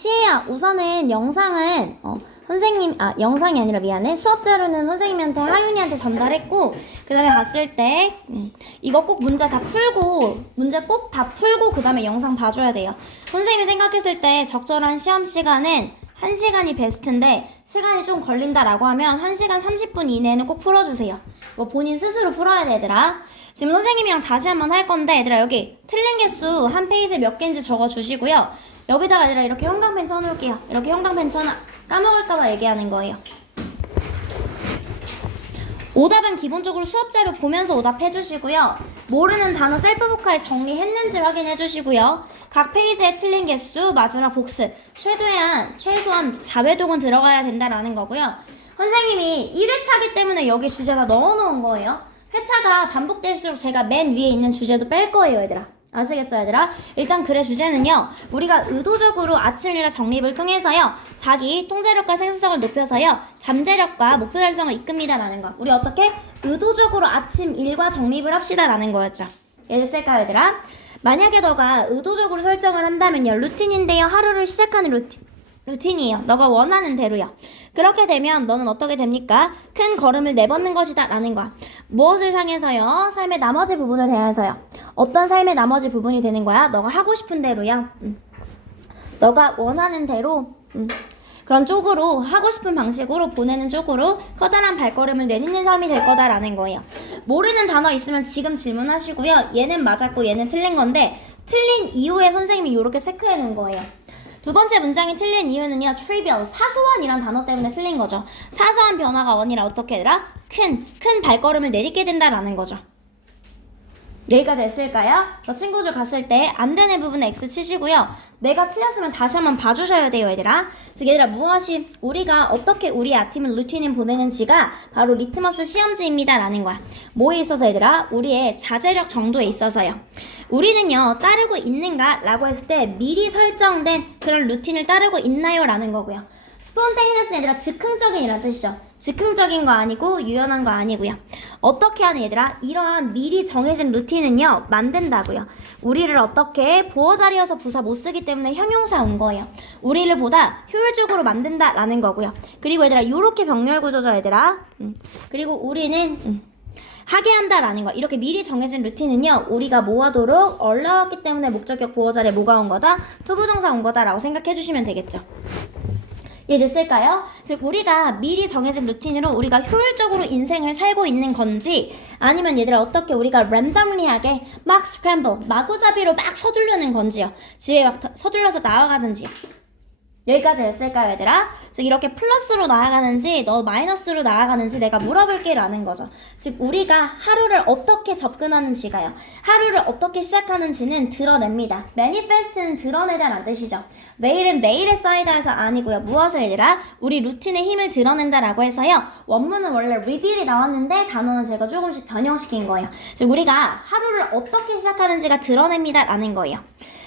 시혜야, 우선은 영상은 어, 선생님 아 영상이 아니라 미안해 수업 자료는 선생님한테 하윤이한테 전달했고 그 다음에 봤을 때 음, 이거 꼭 문제 다 풀고 문제 꼭 다 풀고 그 다음에 영상 봐줘야 돼요. 선생님이 생각했을 때 적절한 시험 시간은 1시간이 베스트인데 시간이 좀 걸린다라고 하면 1시간 30분 이내에는 꼭 풀어주세요. 뭐 본인 스스로 풀어야 돼 얘들아. 지금 선생님이랑 다시 한번 할 건데 얘들아 여기 틀린 개수 한 페이지 몇 개인지 적어 주시고요. 여기다가 얘들아 이렇게 형광펜 쳐놓을게요. 이렇게 형광펜 쳐놔. 까먹을까봐 얘기하는 거예요. 오답은 기본적으로 수업 자료 보면서 오답해 주시고요. 모르는 단어 셀프북카에 정리했는지 확인해 주시고요. 각 페이지에 틀린 개수, 마지막 복습, 최대한 최소한 4회독은 들어가야 된다라는 거고요. 선생님이 1회차기 때문에 여기 주제가 넣어놓은 거예요. 회차가 반복될수록 제가 맨 위에 있는 주제도 뺄 거예요, 얘들아. 아시겠죠, 얘들아? 일단 글의 주제는요. 우리가 의도적으로 아침 일과 정립을 통해서요. 자기 통제력과 생산성을 높여서요. 잠재력과 목표 달성을 이끕니다라는 거. 우리 어떻게 의도적으로 아침 일과 정립을 합시다라는 거였죠. 예를 쓸까요, 얘들아? 만약에 너가 의도적으로 설정을 한다면요. 루틴인데요. 하루를 시작하는 루틴. 루틴이에요. 너가 원하는 대로요. 그렇게 되면 너는 어떻게 됩니까? 큰 걸음을 내뱉는 것이다 라는 거야. 무엇을 상해서요? 삶의 나머지 부분을 대해서요. 어떤 삶의 나머지 부분이 되는 거야? 너가 하고 싶은 대로요. 음. 너가 원하는 대로 음. 그런 쪽으로 하고 싶은 방식으로 보내는 쪽으로 커다란 발걸음을 내딛는 삶이 될 거다라는 거예요. 모르는 단어 있으면 지금 질문하시고요. 얘는 맞았고 얘는 틀린 건데 틀린 이후에 선생님이 이렇게 체크해 놓은 거예요. 두 번째 문장이 틀린 이유는요, trivial, 사소한이란 단어 때문에 틀린 거죠. 사소한 변화가 원이라 어떻게 되라? 큰, 큰 발걸음을 내딛게 된다라는 거죠. 여기까지 했을까요? 저 친구들 갔을 때 안 되는 부분에 X 치시고요. 내가 틀렸으면 다시 한번 봐주셔야 돼요, 얘들아. 즉, 얘들아, 무엇이, 우리가 어떻게 우리 아침을 루틴을 보내는지가 바로 리트머스 시험지입니다. 라는 거야. 뭐에 있어서, 얘들아? 우리의 자제력 정도에 있어서요. 우리는요, 따르고 있는가? 라고 했을 때 미리 설정된 그런 루틴을 따르고 있나요? 라는 거고요. 스폰테이너스는 얘들아 즉흥적인 이란 뜻이죠. 즉흥적인 거 아니고 유연한 거 아니고요. 어떻게 하는 얘들아? 이러한 미리 정해진 루틴은요 만든다고요. 우리를 어떻게 보호 자리여서 부사 못 쓰기 때문에 형용사 온 거예요. 우리를 보다 효율적으로 만든다라는 거고요. 그리고 얘들아 요렇게 병렬 구조죠 얘들아. 음. 그리고 우리는 음. 하게 한다라는 거. 이렇게 미리 정해진 루틴은요, 우리가 뭐 하도록 올라왔기 때문에 목적격 보호 자리에 뭐가 온 거다? 투부정사 온 거다라고 생각해 주시면 되겠죠. 이해됐을까요? 즉 우리가 미리 정해진 루틴으로 우리가 효율적으로 인생을 살고 있는 건지 아니면 얘들아 어떻게 우리가 랜덤리하게 막 스크램블 마구잡이로 막 서두르는 건지요 집에 막 더- 서둘러서 나아가든지요 여기까지 했을까요, 얘들아? 즉, 이렇게 플러스로 나아가는지, 너 마이너스로 나아가는지 내가 물어볼게 라는 거죠. 즉, 우리가 하루를 어떻게 접근하는지가요. 하루를 어떻게 시작하는지는 드러냅니다. manifest는 드러내자는 뜻이죠. 내일은 내일에 쌓이다에서 아니고요. 무엇을 얘들아? 우리 루틴의 힘을 드러낸다라고 해서요. 원문은 원래 reveal이 나왔는데 단어는 제가 조금씩 변형시킨 거예요. 즉, 우리가 하루를 어떻게 시작하는지가 드러냅니다 라는 거예요.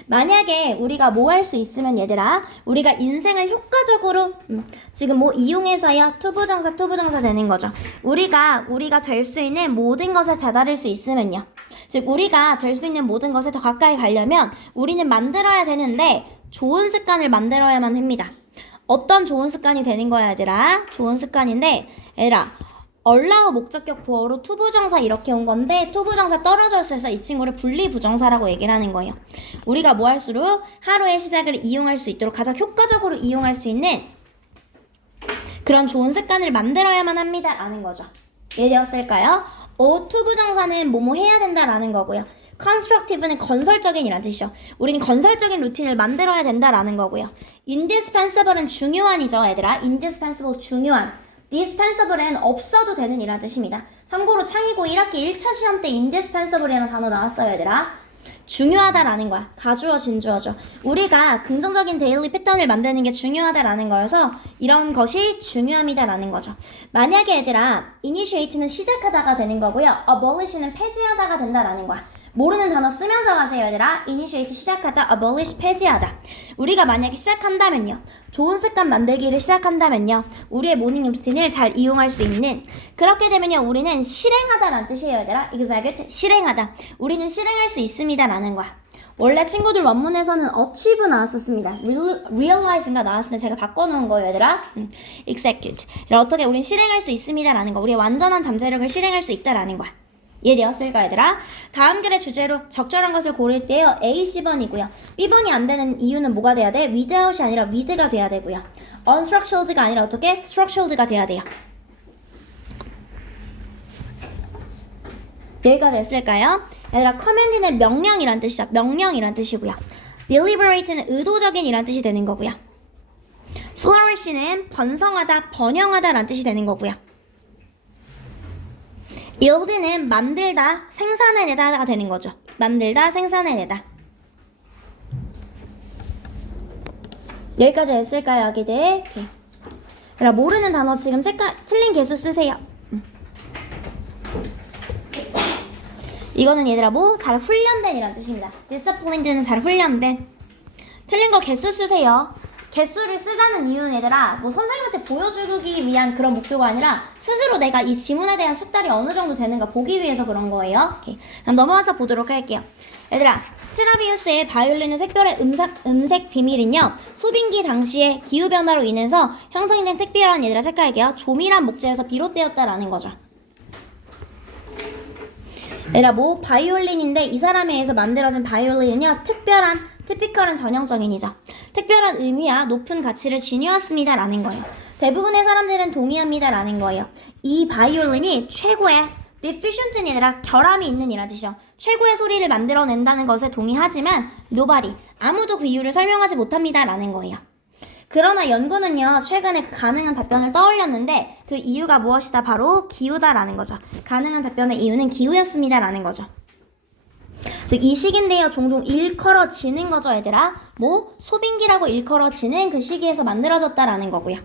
만약에 우리가 뭐 할 수 있으면 얘들아 우리가 인생을 효과적으로 음, 지금 뭐 이용해서요. 투부정사 투부정사 되는 거죠. 우리가 우리가 될 수 있는 모든 것에 다다를 수 있으면요. 즉 우리가 될 수 있는 모든 것에 더 가까이 가려면 우리는 만들어야 되는데 좋은 습관을 만들어야만 합니다. 어떤 좋은 습관이 되는 거야 얘들아? 좋은 습관인데 얘들아 얼라우 목적격 보어로 투부정사 이렇게 온 건데 투부정사 떨어져 있어서 이 친구를 분리부정사라고 얘기를 하는 거예요. 우리가 뭐 할수록 하루의 시작을 이용할 수 있도록 가장 효과적으로 이용할 수 있는 그런 좋은 습관을 만들어야만 합니다. 라는 거죠. 이해되었을까요? 어, 투부정사는 뭐뭐 해야 된다라는 거고요. constructive는 건설적인 이란 뜻이죠. 우리는 건설적인 루틴을 만들어야 된다라는 거고요. indispensable은 중요한이죠, 얘들아. indispensable 중요한. Dispensable은 없어도 되는 이란 뜻입니다. 참고로 창의고 1학기 1차 시험 때 indispensable이라는 단어 나왔어요, 얘들아. 중요하다라는 거야. 가주어, 진주어죠. 우리가 긍정적인 데일리 패턴을 만드는 게 중요하다라는 거여서 이런 것이 중요합니다라는 거죠. 만약에 얘들아, initiate는 시작하다가 되는 거고요. abolish는 폐지하다가 된다라는 거야. 모르는 단어 쓰면서 가세요, 얘들아. initiate 시작하다, abolish 폐지하다. 우리가 만약에 시작한다면요. 좋은 습관 만들기를 시작한다면요. 우리의 모닝 루틴을 잘 이용할 수 있는 그렇게 되면요. 우리는 실행하다라는 뜻이에요, 얘들아. execute 실행하다. 우리는 실행할 수 있습니다라는 거야. 원래 친구들 원문에서는 achieve 나왔었습니다. real- realize가 나왔으는데 제가 바꿔놓은 거예요, 얘들아. 음, execute. 어떻게 우린 실행할 수 있습니다라는 거. 우리의 완전한 잠재력을 실행할 수 있다라는 거야. 이해되었을까, 얘들아? 다음 글의 주제로 적절한 것을 고를 때요. A, C번이고요. B번이 안 되는 이유는 뭐가 돼야 돼? without이 아니라 with가 돼야 되고요. unstructured가 아니라 어떻게? structured가 돼야 돼요. 여기까지 했을까요? 얘들아, command는 명령이란 뜻이죠. 명령이란 뜻이고요. deliberate는 의도적인 이란 뜻이 되는 거고요. flourish는 번성하다, 번영하다란 뜻이 되는 거고요. Build는 만들다, 생산해내다가 되는 거죠. 만들다, 생산해내다. 여기까지 했을까요, 아기들? 오케이. 얘들아, 모르는 단어 지금 색깔 틀린 개수 쓰세요. 이거는 얘들아 뭐 잘 훈련된이라는 뜻입니다. disciplined는 잘 훈련된. 틀린 거 개수 쓰세요. 개수를 쓰라는 이유는 얘들아 뭐 선생님한테 보여주기 위한 그런 목표가 아니라 스스로 내가 이 지문에 대한 숙달이 어느 정도 되는가 보기 위해서 그런 거예요. 오케이. 그럼 넘어가서 보도록 할게요. 얘들아 스트라비우스의 바이올린의 특별한 음색, 음색 비밀은요 소빙기 당시의 기후 변화로 인해서 형성된 특별한 얘들아 체크할게요. 조밀한 목재에서 비롯되었다라는 거죠. 얘들아 뭐 바이올린인데 이 사람에 의해서 만들어진 바이올린은요 특별한 티피컬한 전형적인이죠 특별한 의미와 높은 가치를 지니었습니다라는 거예요 대부분의 사람들은 동의합니다라는 거예요 이 바이올린이 최고의 deficient는 얘들아 결함이 있는 이란 뜻이죠 최고의 소리를 만들어낸다는 것에 동의하지만 nobody 아무도 그 이유를 설명하지 못합니다라는 거예요 그러나 연구는요, 최근에 그 가능한 답변을 떠올렸는데, 그 이유가 무엇이다? 바로 기후다라는 거죠. 가능한 답변의 이유는 기후였습니다라는 거죠. 즉, 이 시기인데요, 종종 일컬어지는 거죠, 얘들아. 뭐, 소빙기라고 일컬어지는 그 시기에서 만들어졌다라는 거고요.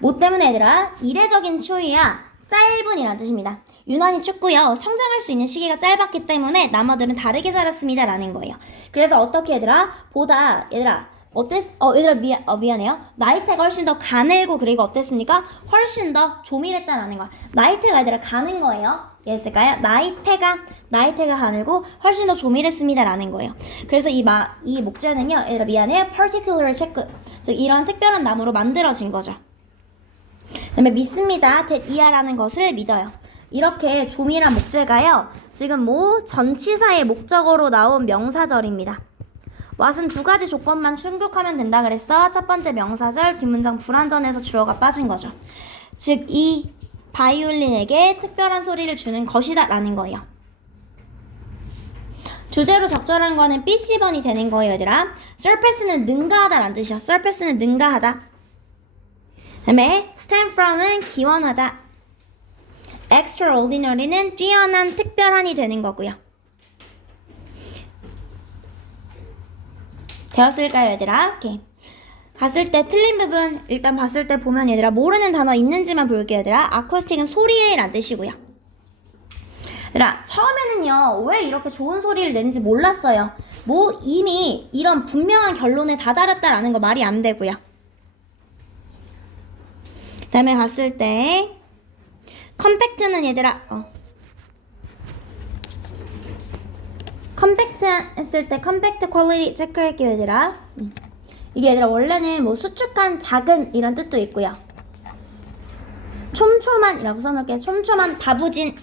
뭐 때문에 얘들아? 이례적인 추위야. 짧은이라는 뜻입니다. 유난히 춥고요. 성장할 수 있는 시기가 짧았기 때문에 나머들은 다르게 자랐습니다. 라는 거예요. 그래서 어떻게 얘들아? 보다, 얘들아, 어땠, 어, 얘들아, 미안, 어, 미안해요. 나이테가 훨씬 더 가늘고, 그리고 어땠습니까? 훨씬 더 조밀했다라는 거야. 나이테가 얘들아, 가는 거예요. 이해했을까요? 나이테가, 나이테가 가늘고, 훨씬 더 조밀했습니다라는 거예요. 그래서 이 마, 이 목재는요, 얘들아, 미안해요. particular 체크. 즉, 이런 특별한 나무로 만들어진 거죠. 그 다음에 믿습니다. 대이하라는 것을 믿어요. 이렇게 조밀한 목재가요. 지금 뭐 전치사의 목적어로 나온 명사절입니다. 왓은 두 가지 조건만 충족하면 된다 그랬어. 첫 번째 명사절, 뒷문장 불완전해서 주어가 빠진 거죠. 즉, 이 바이올린에게 특별한 소리를 주는 것이다 라는 거예요. 주제로 적절한 거는 BC번이 되는 거예요, 얘들아. surface는 능가하다 라는 뜻이야. surface는 능가하다. 그 다음에 stem from은 기원하다. extraordinary는 뛰어난, 특별한이 되는 거고요. 되었을까요, 얘들아? 오케이. 봤을 때 틀린 부분 일단 봤을 때 보면 얘들아 모르는 단어 있는지만 볼게요, 얘들아. 아쿠스틱은 소리에란 뜻이고요. 얘들아 처음에는요 왜 이렇게 좋은 소리를 내는지 몰랐어요. 뭐 이미 이런 분명한 결론에 다다랐다라는 거 말이 안 되고요. 그다음에 봤을 때 컴팩트는 얘들아 어. 컴팩트 했을 때 컴팩트 퀄리티 체크할게요 얘들아. 음. 이게 얘들아 원래는 뭐 수축한 작은 이런 뜻도 있고요. 촘촘한이라고 써놓을게요 촘촘한 다부진.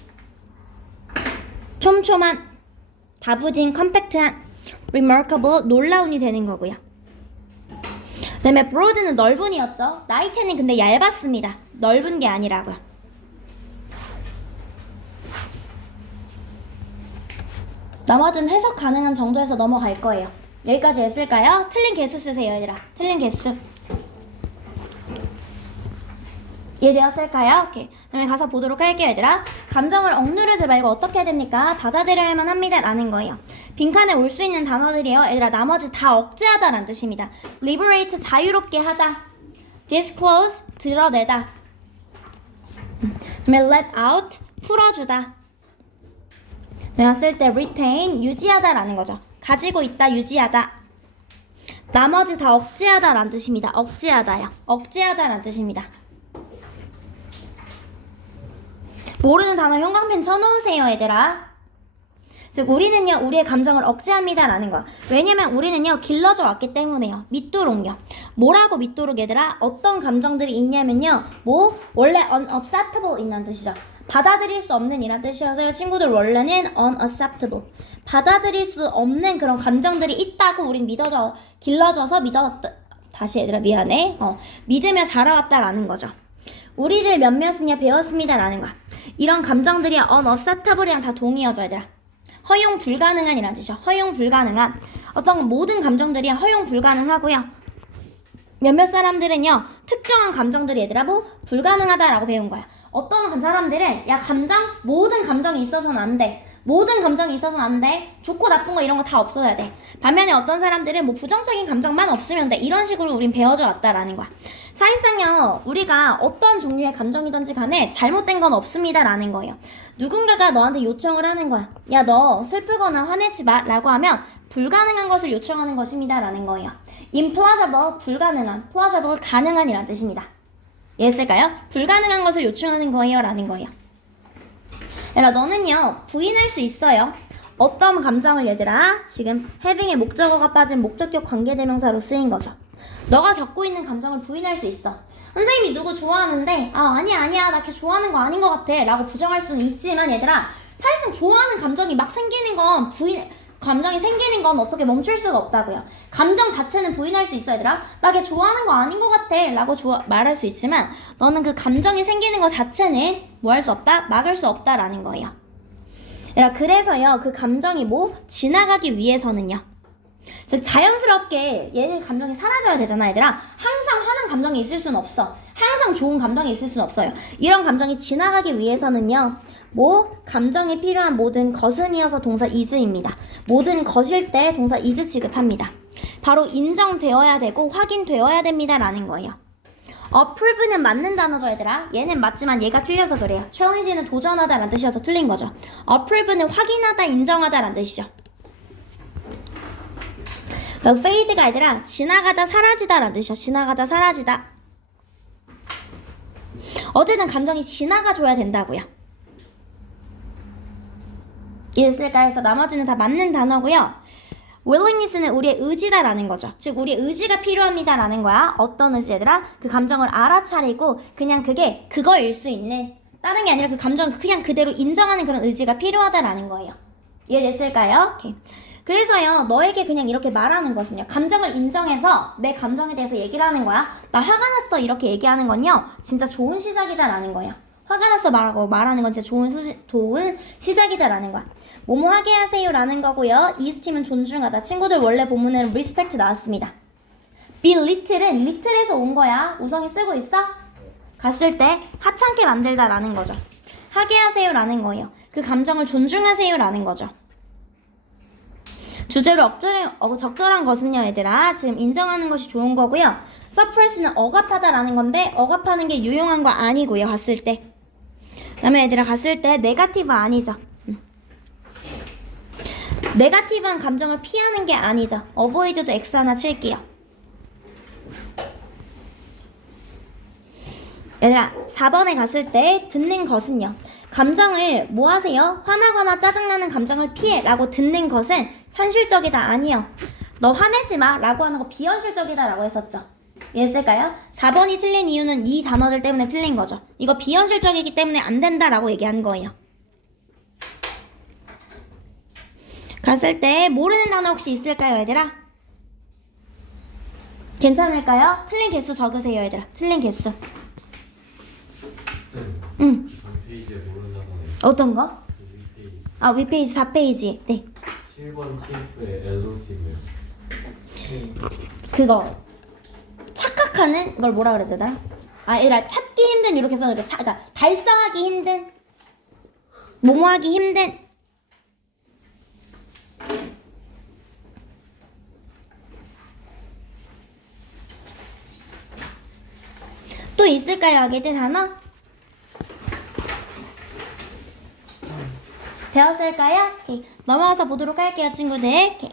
촘촘한 다부진 컴팩트한 remarkable 놀라운이 되는 거고요. 그 다음에 broad는 넓은이었죠. 나이테는 근데 얇았습니다. 넓은 게 아니라고요 나머지는 해석 가능한 정도에서 넘어갈 거예요. 여기까지 했을까요? 틀린 개수 쓰세요, 얘들아. 틀린 개수. 이해되었을까요? 오케이. 그러면 가서 보도록 할게요, 얘들아. 감정을 억누르지 말고 어떻게 해야 됩니까? 받아들여야만 합니다. 라는 거예요. 빈칸에 올 수 있는 단어들이에요. 얘들아, 나머지 다 억제하다 라는 뜻입니다. liberate, 자유롭게 하다. disclose, 드러내다. 음. 그다음에 let out, 풀어주다. 내가 쓸 때 retain 유지하다라는 거죠. 가지고 있다, 유지하다. 나머지 다 억제하다라는 뜻입니다. 억제하다요. 억제하다라는 뜻입니다. 모르는 단어 형광펜 쳐놓으세요, 얘들아. 즉 우리는요 우리의 감정을 억제합니다라는 거야. 왜냐면 우리는요 길러져 왔기 때문에요. 밑도록요. 뭐라고 밑도록 얘들아? 어떤 감정들이 있냐면요. 뭐 원래 unacceptable 있는 뜻이죠. 받아들일 수 없는 이란 뜻이어서요. 친구들 원래는 unacceptable. 받아들일 수 없는 그런 감정들이 있다고 우린 믿어져 길러져서 믿어 다시 얘들아 미안해. 어, 믿으며 자라왔다라는 거죠. 우리들 몇몇은요 배웠습니다라는 거야. 이런 감정들이 unacceptable이랑 다 동의어져 얘들아. 허용 불가능한이라는 뜻이야. 허용 불가능한. 어떤 모든 감정들이 허용 불가능하고요. 몇몇 사람들은요 특정한 감정들이 얘들아 뭐 불가능하다라고 배운 거야. 어떤 사람들은 야 감정 모든 감정이 있어서는 안 돼. 모든 감정이 있어서는 안 돼. 좋고 나쁜 거 이런 거 다 없어야 돼. 반면에 어떤 사람들은 뭐 부정적인 감정만 없으면 돼. 이런 식으로 우린 배워져 왔다라는 거야. 사실상요, 우리가 어떤 종류의 감정이든지 간에 잘못된 건 없습니다라는 거예요. 누군가가 너한테 요청을 하는 거야. 야, 너 슬프거나 화내지 마. 라고 하면 불가능한 것을 요청하는 것입니다라는 거예요. implausible, 불가능한, plausible, 가능한이라는 뜻입니다. 이해했을까요? 불가능한 것을 요청하는 거예요. 라는 거예요. 얘들아 너는요 부인할 수 있어요 어떤 감정을 얘들아 지금 having의 목적어가 빠진 목적격 관계대명사로 쓰인 거죠 너가 겪고 있는 감정을 부인할 수 있어 선생님이 누구 좋아하는데 아 아니야 아니야 나 걔 좋아하는 거 아닌 것 같아 라고 부정할 수는 있지만 얘들아 사실상 좋아하는 감정이 막 생기는 건 부인 감정이 생기는 건 어떻게 멈출 수가 없다고요. 감정 자체는 부인할 수 있어 얘들아. 나 걔 좋아하는 거 아닌 것 같아 라고 좋아, 말할 수 있지만 너는 그 감정이 생기는 것 자체는 뭐 할 수 없다? 막을 수 없다라는 거예요. 얘들아 그래서요 그 감정이 뭐 지나가기 위해서는요. 즉 자연스럽게 얘는 감정이 사라져야 되잖아 얘들아. 항상 화난 감정이 있을 수는 없어. 항상 좋은 감정이 있을 수는 없어요. 이런 감정이 지나가기 위해서는요. 뭐 감정이 필요한 모든 것은 이어서 동사 is입니다. 모든 것일 때 동사 is 취급합니다. 바로 인정되어야 되고 확인되어야 됩니다라는 거예요. approve는 맞는 단어죠 얘들아. 얘는 맞지만 얘가 틀려서 그래요. challenge는 도전하다라는 뜻이어서 틀린 거죠. approve는 확인하다, 인정하다라는 뜻이죠. 그리고 fade가 아니라 지나가다 사라지다라는 뜻이죠. 지나가다 사라지다. 어쨌든 감정이 지나가 줘야 된다고요. 이랬을까 해서 나머지는 다 맞는 단어고요. willingness는 우리의 의지다라는 거죠. 즉 우리의 의지가 필요합니다라는 거야. 어떤 의지 얘들아? 그 감정을 알아차리고 그냥 그게 그거일 수 있는 다른 게 아니라 그 감정을 그냥 그대로 인정하는 그런 의지가 필요하다라는 거예요. 이해됐을까요? 오케이. 그래서요, 너에게 그냥 이렇게 말하는 것은요, 감정을 인정해서 내 감정에 대해서 얘기를 하는 거야. 나 화가 났어. 이렇게 얘기하는 건요, 진짜 좋은 시작이다라는 거예요. 화가 났어 말하고 말하는 건 진짜 좋은, 수, 좋은 시작이다라는 거야. 뭐뭐 하게 하세요라는 거고요. 이스팀은 존중하다. 친구들 원래 본문에는 respect 나왔습니다. be little은 little에서 온 거야. 우성이 쓰고 있어? 갔을 때 하찮게 만들다라는 거죠. 하게 하세요라는 거예요. 그 감정을 존중하세요라는 거죠. 주제로 억절한, 어, 적절한 것은요, 얘들아. 지금 인정하는 것이 좋은 거고요. suppress는 억압하다라는 건데, 억압하는 게 유용한 거 아니고요, 갔을 때. 그 다음에 얘들아, 갔을 때, 네가티브 아니죠. 음. 네가티브한 감정을 피하는 게 아니죠. 어보이드도 X 하나 칠게요. 얘들아, 4번에 갔을 때 듣는 것은요. 감정을 뭐 하세요? 화나거나 짜증나는 감정을 피해 라고 듣는 것은 현실적이다 아니요. 너 화내지 마 라고 하는 거 비현실적이다 라고 했었죠. 이해했을까요? 4번이 틀린 이유는 이 단어들 때문에 틀린 거죠. 이거 비현실적이기 때문에 안 된다 라고 얘기하는 거예요. 갔을 때 모르는 단어 혹시 있을까요, 얘들아? 괜찮을까요? 틀린 개수 적으세요, 얘들아. 틀린 개수. 응. 전 페이지에 모르는 단어네. 어떤 거? 페이지. 아, 윗페이지 4페이지. 네. 7번 TF의 엘소시고요. 그거. 착각하는 걸 뭐라 그러지, 나? 아, 얘들아, 찾기 힘든 이렇게 차, 그러니까 달성하기 힘든, 모모하기 힘든. 또 있을까요, 여기들 단어? 되었을까요? 오케이. 넘어가서 보도록 할게요, 친구들. 오케이.